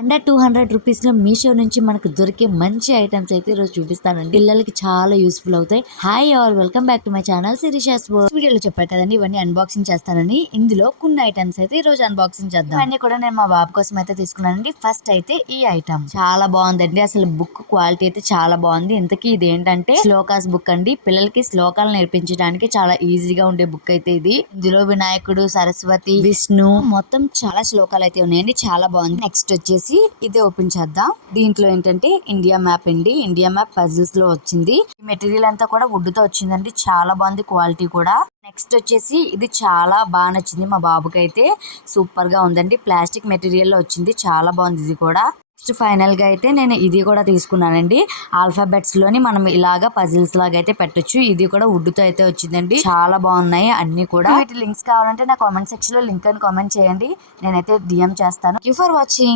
Under 200 rupees లో మీషో నుంచి మనకు దొరికే మంచి ఐటమ్స్ అయితే ఈరోజు చూపిస్తానండి. పిల్లలకి చాలా యూస్ఫుల్ అవుతాయి. Hi all, welcome back to my channel Sirisha's world. వీడియోలో చెప్పారు కదండి ఇవన్నీ అన్బాక్సింగ్ చేస్తానని. ఇందులో కొన్ని ఐటమ్స్ అయితే ఈ రోజు అన్బాక్సింగ్ చేద్దాం. ఇవన్నీ కూడా నేను మా బాబు కోసం అయితే తీసుకున్నానండి. ఫస్ట్ అయితే ఈ ఐటమ్ చాలా బాగుందండి. అసలు బుక్ క్వాలిటీ అయితే చాలా బాగుంది. ఇంతకీ ఇది ఏంటంటే శ్లోకాస్ బుక్ అండి. పిల్లలకి శ్లోకాలు నేర్పించడానికి చాలా ఈజీగా ఉండే బుక్ అయితే ఇది. ఇందులో వినాయకుడు, సరస్వతి, విష్ణు మొత్తం చాలా శ్లోకాలు అయితే ఉన్నాయండి. చాలా బాగుంది. నెక్స్ట్ వచ్చేసి ఇది ఓపెన్ చేద్దాం. దీంట్లో ఏంటంటే ఇండియా మ్యాప్ అండి. ఇండియా మ్యాప్ పజిల్స్ లో వచ్చింది. ఈ మెటీరియల్ అంతా కూడా వుడ్ తో వచ్చిందండి. చాలా బాగుంది క్వాలిటీ కూడా. నెక్స్ట్ వచ్చేసి ఇది చాలా బాగా నచ్చింది మా బాబుకి అయితే. సూపర్ గా ఉందండి. ప్లాస్టిక్ మెటీరియల్ లో వచ్చింది. చాలా బాగుంది ఇది కూడా. నెక్స్ట్ ఫైనల్ గా అయితే నేను ఇది కూడా తీసుకున్నానండి. ఆల్ఫాబెట్స్ లోని మనం ఇలాగా పజిల్స్ లాగా అయితే పెట్టొచ్చు. ఇది కూడా వుడ్ తో అయితే వచ్చిందండి. చాలా బాగున్నాయి అన్ని కూడా. వీటి లింక్స్ కావాలంటే నా కామెంట్ సెక్షన్ లో లింక్ అని కామెంట్ చేయండి. నేనైతే డిఎం చేస్తాను. Thank you for watching.